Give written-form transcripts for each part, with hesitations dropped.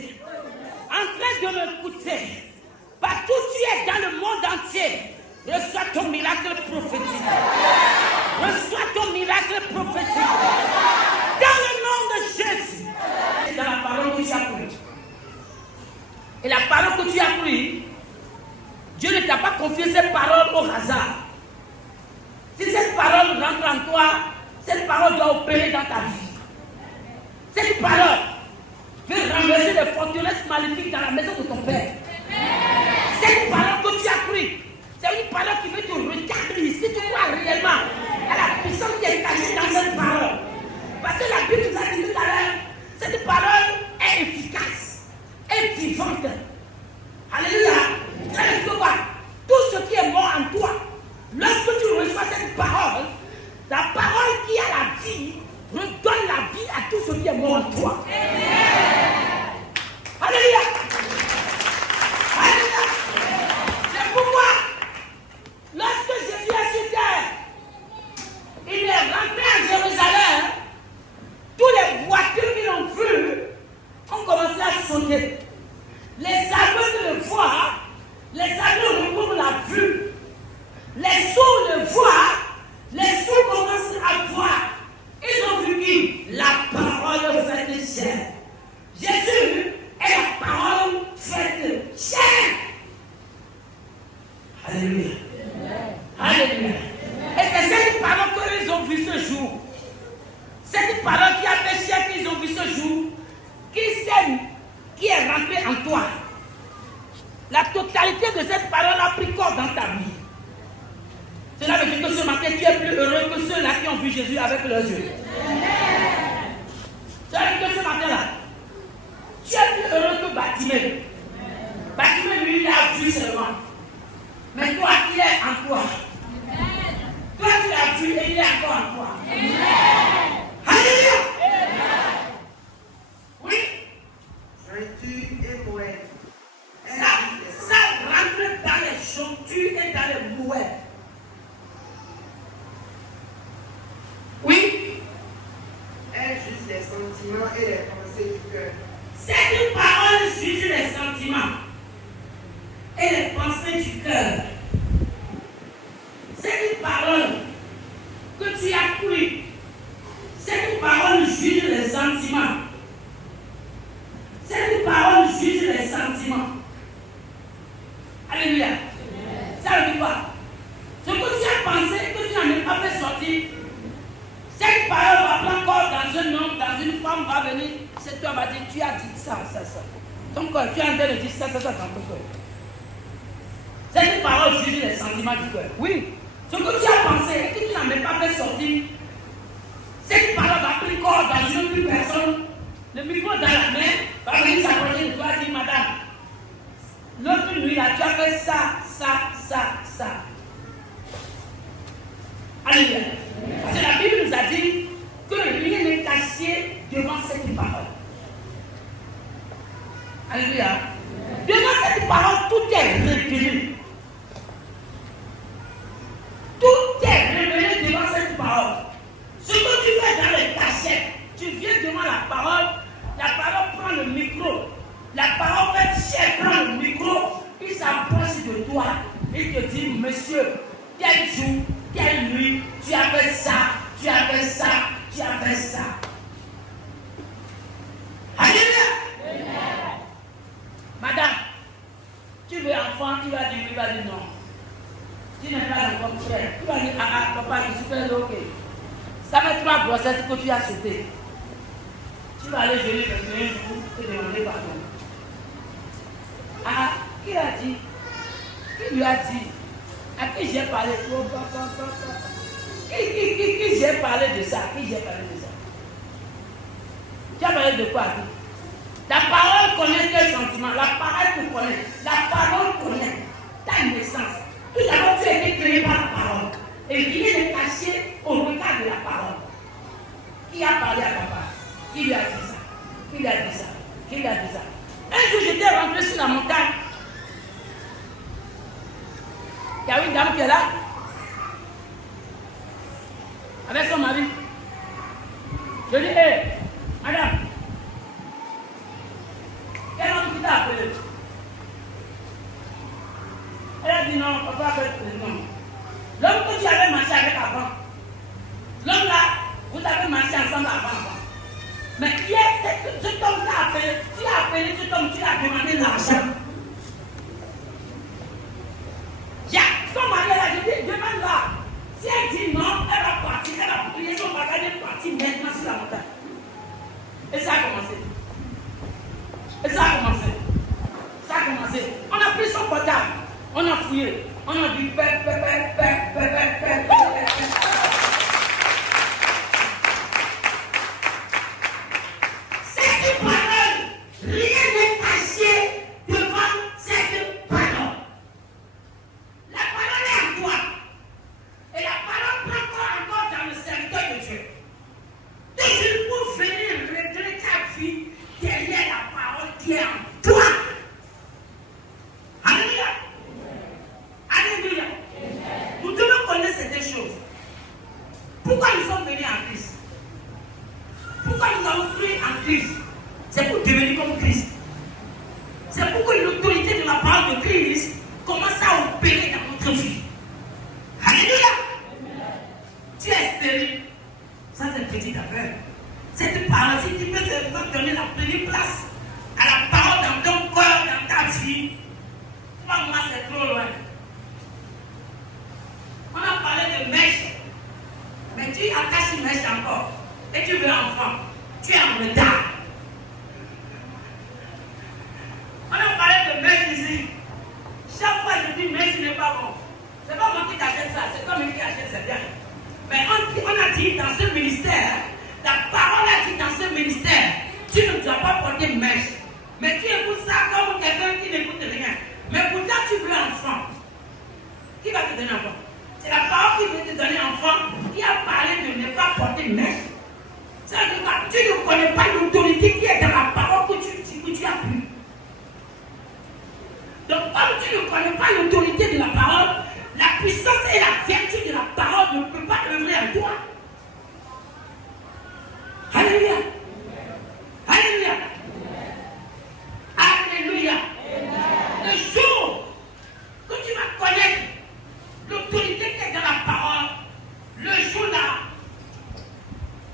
entier, en train de m'écouter, partout où tu es dans le monde entier, reçois ton miracle prophétique. Reçois ton miracle prophétique. Dans le nom de Jésus. C'est dans la parole que tu as pris. Et la parole que tu as pris, Dieu ne t'a pas confié cette parole au hasard. Si cette parole rentre en toi, cette parole doit opérer dans ta vie. Cette parole veut renverser les forteresses maléfiques dans la maison de ton père. Cette parole que tu as pris, c'est une parole qui veut te rétablir. Si tu crois réellement à la puissance qui est cachée dans cette parole. Parce que la Bible nous a dit tout à l'heure, cette parole est efficace, est vivante. Alléluia. Ça veut dire quoi? Tout ce qui est mort en toi, lorsque tu reçois cette parole, la parole qui a la vie redonne la vie à tout ce qui est mort en toi. Alléluia. Alléluia. C'est pourquoi, lorsque Jésus est sur terre, il est rentré à Jérusalem, tous les voitures qui l'ont vu ont commencé à sauter. Les aveugles le voient, les aveugles recouvrent la vue, les sourds le voient, les sourds commencent à voir. Ils ont vu qui? La parole faite chair. Jésus est la parole faite chair. Alléluia. Alléluia. Et c'est cette parole qu'ils ont vue ce jour. Cette parole qui a fait chair qu'ils ont vue ce jour, qui est rentrée en toi. La totalité de cette parole a pris corps dans ta vie. Cela veut dire que ce matin, tu es plus heureux que ceux-là qui ont vu Jésus avec leurs yeux. Cela veut dire que ce matin-là, tu es plus heureux que Bartimée. Bartimée, lui, il a vu seulement. Mais toi, il est en toi. Toi, tu l'as vu et il est encore en toi. Alléluia. Oui. Jointure et Moël. Ça rentre dans les jointures et dans les bouées. Oui. Elle juge les sentiments et les pensées du cœur. Cette parole juge les sentiments et les pensées du cœur. Cette parole que tu as pris, cette parole juge les sentiments. Cette parole juge les sentiments. Alléluia. Ça veut dire quoi? Ce que tu as pensé, que tu n'as même pas fait sortir, cette parole va prendre corps dans un homme, dans une femme, va venir. Cette toi va dire, tu as dit ça. Ton corps, tu es en train de dire ça dans ton cœur. Cette parole juge les sentiments du cœur. Oui. Ce que tu as pensé et que tu n'as même pas fait sortir, cette parole va prendre corps dans une autre personne. Le micro dans la main va venir s'approcher de toi et dire, madame, l'autre nuit là, tu as fait ça. Alléluia. Parce que la Bible nous a dit que rien n'est caché devant cette parole. Alléluia. Devant cette parole, tout est révélé. Tout est révélé devant cette parole. Ce que tu fais dans les cachettes, tu viens devant la parole prend le micro. La parole fait chair prend le micro. Il s'approche de toi. Il te dit, monsieur, quel jour, quelle nuit, tu as fait ça, tu as fait ça, tu as fait ça. Alléluia. Madame, tu veux enfant, tu vas dire oui, vas dire non. Tu n'es pas encore frère. Tu vas dire, papa, je suis très ok. Ça fait 3 grossesses que tu as sauté. Tu vas aller geler un jour et demander pardon. Qui a dit? Qui lui a dit? À qui j'ai parlé? Qui j'ai parlé de ça? Qui j'ai parlé de ça? Tu as parlé de quoi? La parole connaît tes sentiments. La parole te connaît. La parole connaît ta naissance. Tout d'abord, tu as été créé par la parole. Et rien n'est caché au regard de la parole. Qui a parlé à papa? Qui lui a dit ça? Qui lui a dit ça? Qui lui a dit ça? Un jour, j'étais rentré sur la montagne. Il y a une dame qui est là, avec son mari. Je dis, hé, madame, non, papa avait non. L'homme que tu avais marché avec avant, l'homme là, vous avez marché ensemble avant. Mais hier, cet homme t'a appelé, tu as appelé cet homme, tu as demandé l'argent. Son mari a dit, demande-la. Si elle dit non, elle va partir, elle va prier son bagage et partir maintenant sur la montagne. Et ça a commencé. Ça a commencé. On a pris son portable, on a fouillé, on a dit cette parole, rien n'est caché devant cette parole. La parole est en toi. Et la parole prend corps encore dans le serviteur de Dieu. Toujours pour venir régler ta vie derrière la parole qui est en toi. Alléluia. Alléluia. Nous devons connaître certaines choses. Pourquoi nous sommes venus en Christ? Pourquoi nous avons cru en Christ? C'est pour devenir comme Christ. C'est pour que l'autorité de la parole de Christ commence à opérer dans notre vie. Alléluia. Tu es stérile. Ça, c'est une petite affaire. Cette parole, si tu peux seulement donner la première place à la parole dans ton corps, dans ta vie, pour moi, c'est trop loin. On a parlé de mèche, mais tu attaches une mèche encore et tu veux enfant. Tu es en retard. On a parlé de mèche ici. Chaque fois, je dis mèche n'est pas bon. C'est pas moi qui t'achète ça, c'est toi même qui achète ça bien. Mais on a dit dans ce ministère, la parole a dit dans ce ministère, tu ne dois pas porter mèche. Mais tu écoutes ça comme quelqu'un qui n'écoute rien. Mais pourtant tu veux enfant. Qui va te donner enfant? C'est la parole qui veut te donner enfant qui a parlé de ne pas porter mèche. C'est-à-dire que tu ne connais pas l'autorité qui est dans la parole que tu as pris. Donc comme tu ne connais pas l'autorité de la parole, la puissance et la vertu de la parole ne peuvent pas œuvrer en toi. Alléluia. Alléluia. Alléluia. Le jour que tu vas connaître l'autorité qui est dans la parole, le jour là,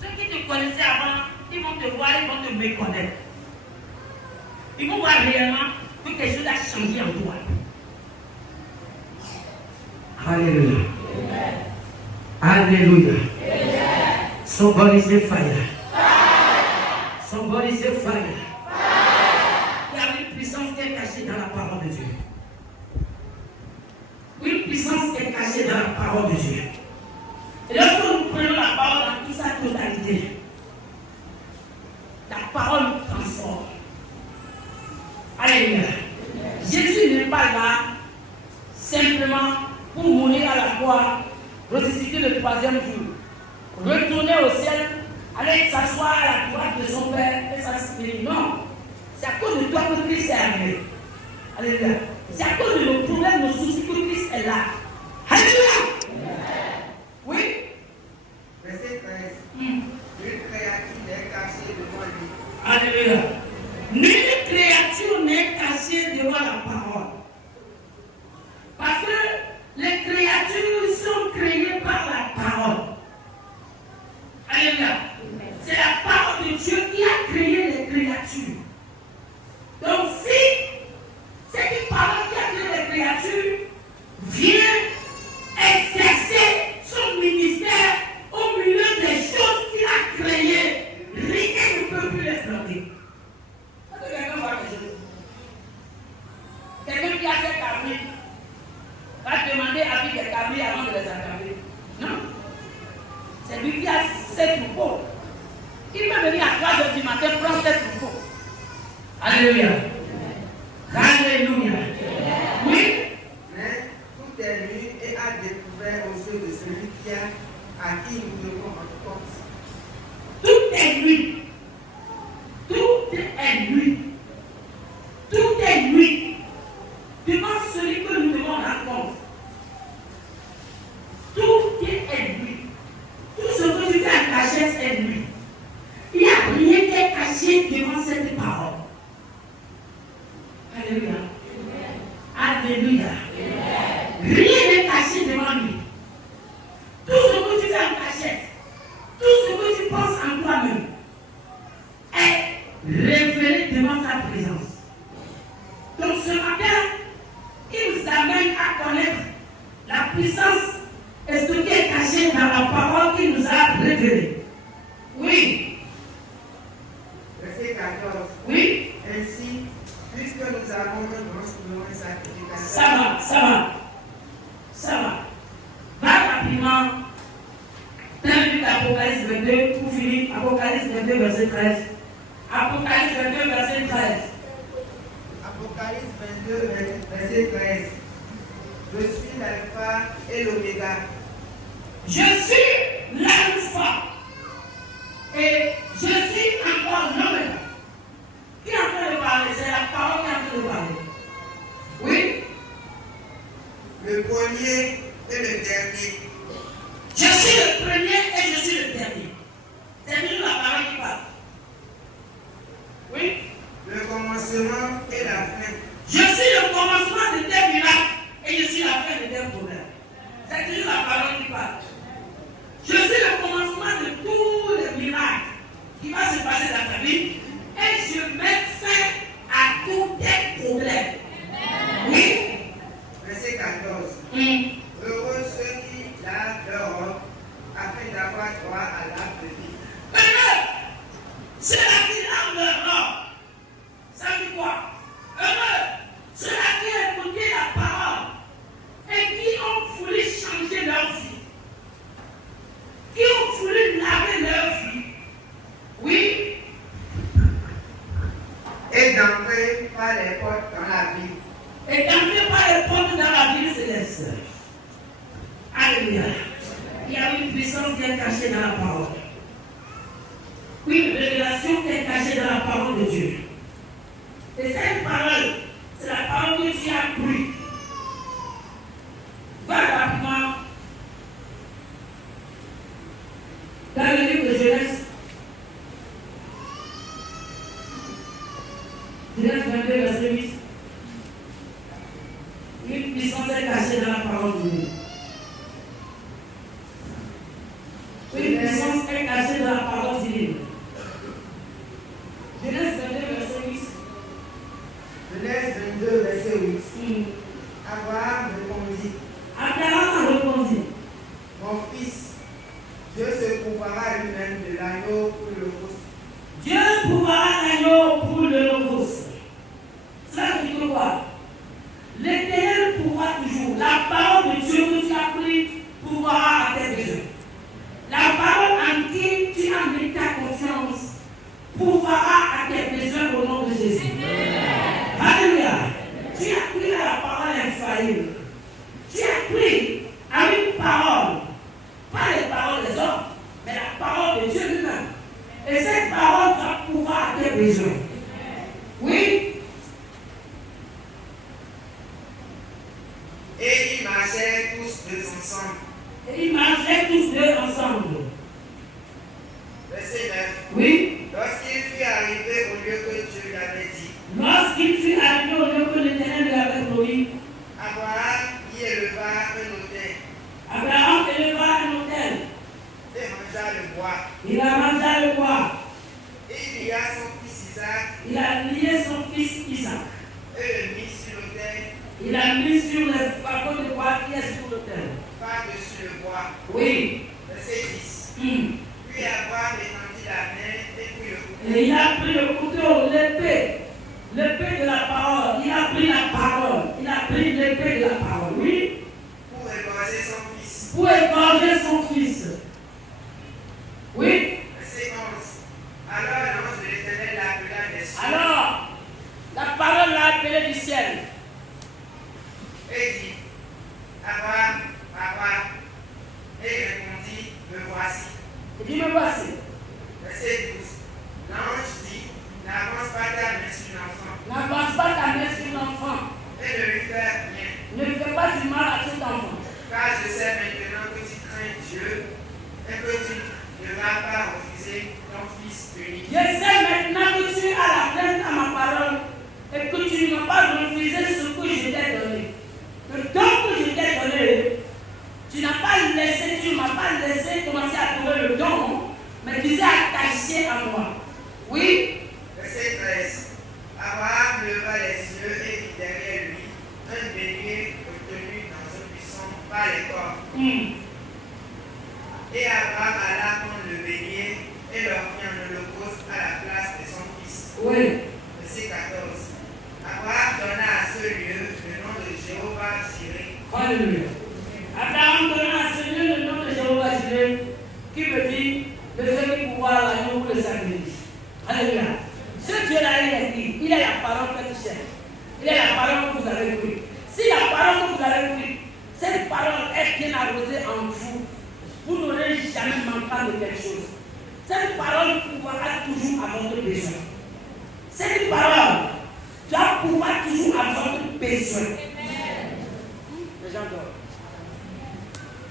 ceux qui te connaissaient avant, ils vont te voir, ils vont te méconnaître. Ils vont voir réellement que quelque chose a changé en toi. Alléluia. Alléluia. Somebody say fire. Somebody say fire. Il y a une puissance qui est cachée dans la parole de Dieu. Une puissance qui est cachée dans la parole de Dieu. Et lorsque nous prenons la parole dans toute sa totalité, la parole nous transforme. Alléluia. Jésus n'est pas là simplement pour mourir à la croix, ressusciter le troisième jour, retourner au ciel, aller s'asseoir à la droite de son Père et s'assurer. Non, c'est à cause de toi que Christ est arrivé. Alléluia. C'est à cause de nos problèmes, nos soucis que Christ est là. Alléluia. Oui. Verset 13. Une créature n'est cachée devant lui. Alléluia. Nulle créature n'est cachée devant la parole. Parce que les créatures sont créées par la parole. Alléluia. C'est la parole de Dieu qui a créé les créatures. Donc si cette parole qui a créé les créatures vient exercer son ministère au milieu des choses qu'il a créées, rien ne peut plus les planter. Quelqu'un qui a fait cabri va demander à lui des cabris avant de les accabler. Non. C'est lui qui a 7 troupeaux. Il peut venir à 3 heures du matin prendre 7 troupeaux. Alléluia. Alléluia. Oui. Mais tout est nu et a découvert aux yeux de celui à qui nous devons rendre compte. Tout est nuit. Tout est nuit. Tout est nuit. Devant celui que nous devons rendre compte. Tout est nuit. Tout ce que tu fais en cachette est nuit. Il n'y a rien qui est caché devant cette parole. Alléluia. Alléluia. 14. Oui, Ainsi, puisque nous avons un grand souverain sacrificateur. ça va. Va rapidement. Termine l'Apocalypse 22 pour finir. Apocalypse 22, verset 13. Apocalypse 22, verset 13. Apocalypse 22, verset 13. Je suis l'alpha et l'oméga. Je suis l'alpha et je suis encore l'oméga. Qui est en train de parler? C'est la parole qui est en train de parler. Oui? Le premier et le dernier. Je suis le premier et je suis le dernier. C'est toujours la parole qui parle. Oui? Le commencement et la fin. Je suis le commencement de tes miracles et je suis la fin de tes problèmes. C'est toujours la parole qui parle. Je suis le commencement de tous les miracles qui vont se passer dans ta vie et je mets fin à tous tes problèmes. Oui? Verset 14. Heureux ceux qui lavent leur robe afin d'avoir droit à l'arbre de vie. Heureux ceux-là qui lavent leur robe. Ça veut quoi? Heureux ceux-là qui ont écouté la parole et qui ont voulu changer leur vie. Qui ont voulu laver leur vie. Oui? Et d'entrer par les portes dans la vie. Et d'entrer par les portes dans la vie céleste. Alléluia. Il y a une puissance qui est cachée dans la parole. Une révélation qui est cachée dans la parole de Dieu. Et cette parole, c'est la parole que tu as pris. Va rapidement dans le livre de Genèse. Genèse 22, verset 8. Une puissance est cachée dans la parole de Dieu. Une puissance est cachée dans la parole divine. Genèse 22, verset 8. Genèse 22, verset 8. Abraham répondit. Abraham répondit. Mon fils, Dieu se pourvoira lui-même de l'agneau pour l'holocauste. Dieu pourvoira l'agneau pour l'holocauste. Cela veut dire quoi? L'Éternel pourra toujours. La parole de Dieu que tu as pris pourvoira à tes besoins. La parole en qui tu as mis ta confiance pourvoira à tes besoins au nom de Jésus. Alléluia. Tu as pris à la parole infaillible. Tu as pris à une parole. Pas les paroles des hommes, mais la parole de Dieu lui-même. Et cette parole va pouvoir à tes besoins. Oui? Et ils marchaient tous deux ensemble. Et ils marchaient tous deux ensemble. Verset 9. Oui? Lorsqu'il fut arrivé au lieu que Dieu lui avait dit, Lorsqu'il fut arrivé au lieu que l'Éternel lui avait promis, Abraham y éleva un autel Abraham éleva un autel. et mangea le bois. Il a mangé le bois. Et il lia son fils Isaac Il a lié son fils Isaac. et le mit sur l'autel Il a mis sur le fagot de bois qui est sur l'autel. par-dessus le bois. Oui. Verset 10. Hmm. Puis Abraham étendit la main et prit le couteau. Et il a pris le couteau, l'épée de la parole. Il a pris la parole. Il a pris l'épée de la parole. Oui. Pour égorger son fils. Pour égorger son fils. Oui. Verset 11. Alors l'ange de l'Éternel l'appela des cieux Alors, la parole l'a appelé du ciel. et dit, Abraham, papa. Et il répondit, me voici. Il dit, me voici. Verset 12. L'ange dit, n'avance pas ta main sur l'enfant N'avance pas ta main sur l'enfant. et ne lui fais rien. Ne fais pas du mal à cet enfant. Car je sais maintenant que tu crains Dieu et que tu ne vas pas refuser ton fils unique. Je sais maintenant que tu as la plainte à ma parole et que tu n'as pas refusé ce que je t'ai donné. Le don que je t'ai donné, tu n'as pas laissé, tu ne m'as pas laissé commencer à trouver le don, mais tu t'es attaché à moi. Oui? Verset 13. Abraham leva les yeux et vit derrière lui un bélier retenu dans Alléluia. Abraham donna à Seigneur le nom de Jéhovah Jireh, qui veut dire le Dieu qui pouvoir l'agneau ou le sacrifice. Alléluia. Ce Dieu-là, il a la parole faite chair. Il a la parole que vous avez cru. Si la parole que vous avez cru, cette parole est bien arrosée en vous, vous n'aurez jamais manqué de quelque chose. Cette parole pourra toujours avoir votre besoin. Cette parole doit pouvoir toujours avoir votre besoin. Les gens dorment.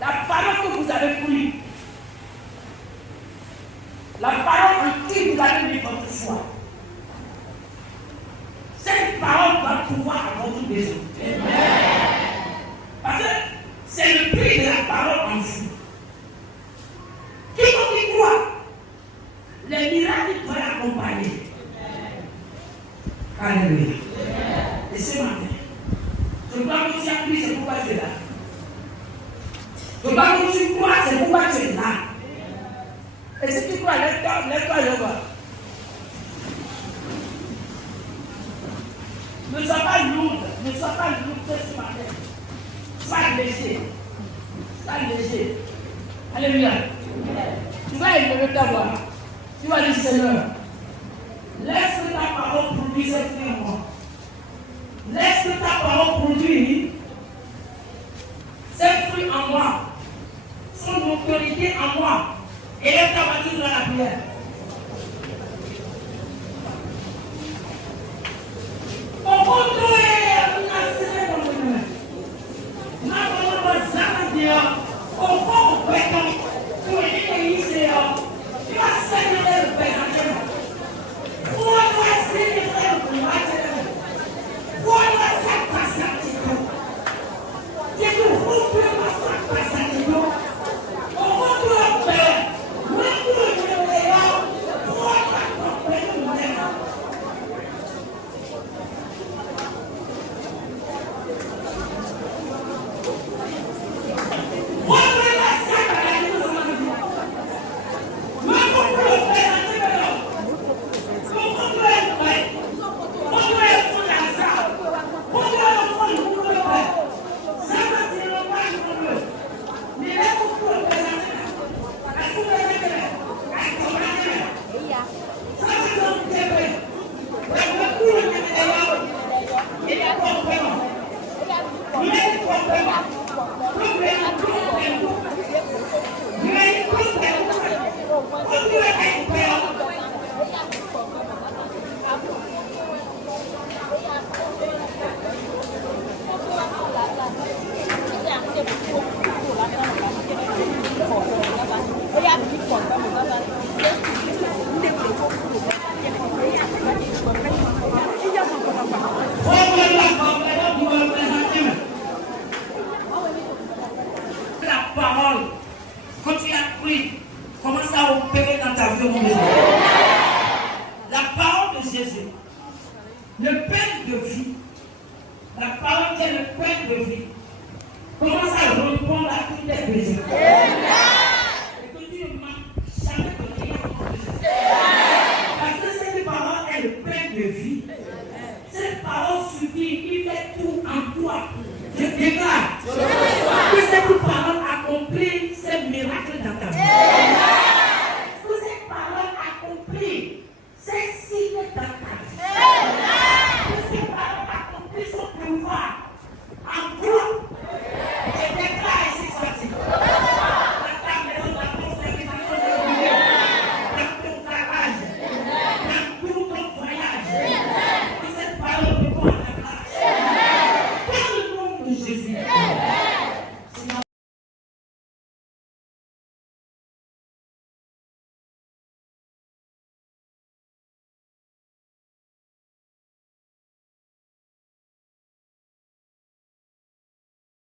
La parole que vous avez cru, la parole en qui vous avez mis votre foi, cette parole doit pouvoir avoir votre besoin. Parce que c'est le prix de la parole en vous. Quiconque y croit, les miracles doivent l'accompagner. Alléluia. Et ce matin, je crois que tu as pris, c'est pourquoi tu es là. Je crois que tu crois, c'est pourquoi tu es là. Et si tu crois, lève-toi, Jéhovah. Ne sois pas lourde, ne sois pas lourde ce matin. Sois léger. Sois léger. Alléluia. Tu vas élever ta voix. Tu vas dire, Seigneur, laisse que ta parole produise cette vie en moi. Laisse que ta parole produise cette fruit en moi. Son autorité en moi. Et laisse ta bâtisse dans la prière. Cette parole suffit, il fait tout en toi. Je déclare